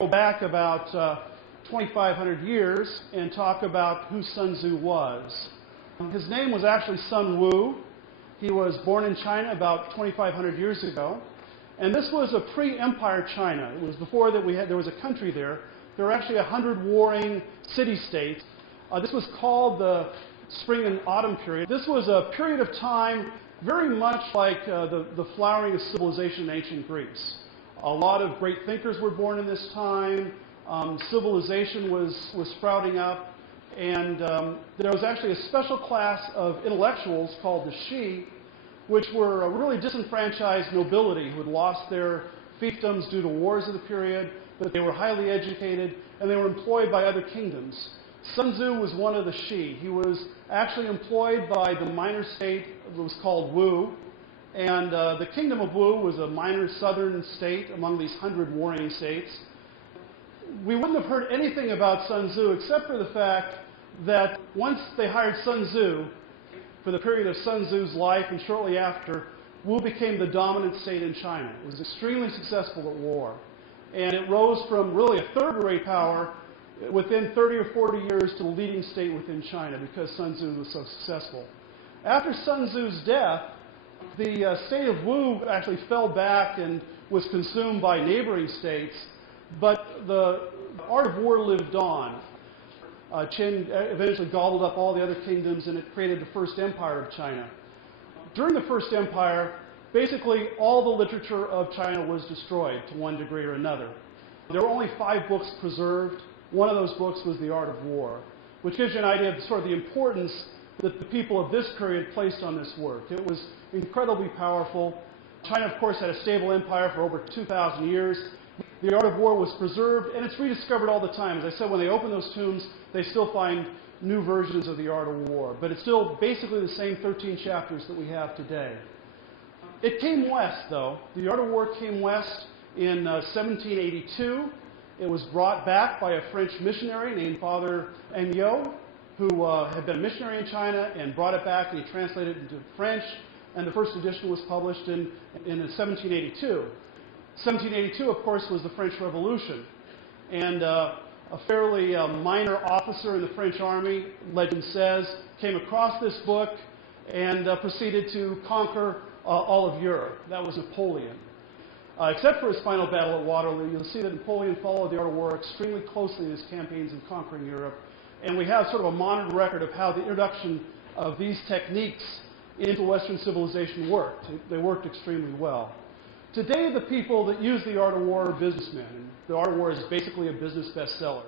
Go back about 2,500 years and talk about who Sun Tzu was. His name was actually Sun Wu. He was born in China about 2,500 years ago. And this was a pre-empire China. It was before that there was a country there. There were actually 100 warring city-states. This was called the Spring and Autumn period. This was a period of time very much like the flowering of civilization in ancient Greece. A lot of great thinkers were born in this time. Civilization was sprouting up. And there was actually a special class of intellectuals called the Shi, which were a really disenfranchised nobility who had lost their fiefdoms due to wars of the period, but they were highly educated and they were employed by other kingdoms. Sun Tzu was one of the Shi. He was actually employed by the minor state that was called Wu, and the kingdom of Wu was a minor southern state among these 100 warring states. We wouldn't have heard anything about Sun Tzu except for the fact that once they hired Sun Tzu, for the period of Sun Tzu's life and shortly after, Wu became the dominant state in China. It was extremely successful at war. And it rose from really a third-rate power within 30 or 40 years to the leading state within China because Sun Tzu was so successful. After Sun Tzu's death, the state of Wu actually fell back and was consumed by neighboring states, but the art of war lived on. Qin eventually gobbled up all the other kingdoms and it created the first empire of China. During the first empire, basically all the literature of China was destroyed to one degree or another. There were only 5 books preserved. One of those books was The Art of War, which gives you an idea of sort of the importance that the people of this period placed on this work. It was incredibly powerful. China, of course, had a stable empire for over 2,000 years. The Art of War was preserved, and it's rediscovered all the time. As I said, when they open those tombs, they still find new versions of the Art of War. But it's still basically the same 13 chapters that we have today. It came west, though. The Art of War came west in 1782. It was brought back by a French missionary named Father Agneau, who had been a missionary in China and brought it back, and he translated it into French. And the first edition was published in 1782. 1782, of course, was the French Revolution. And a fairly minor officer in the French army, legend says, came across this book and proceeded to conquer all of Europe. That was Napoleon. Except for his final battle at Waterloo, you'll see that Napoleon followed the Art of War extremely closely in his campaigns in conquering Europe. And we have sort of a monitored record of how the introduction of these techniques into Western civilization worked. They worked extremely well. Today, the people that use the Art of War are businessmen. The Art of War is basically a business bestseller.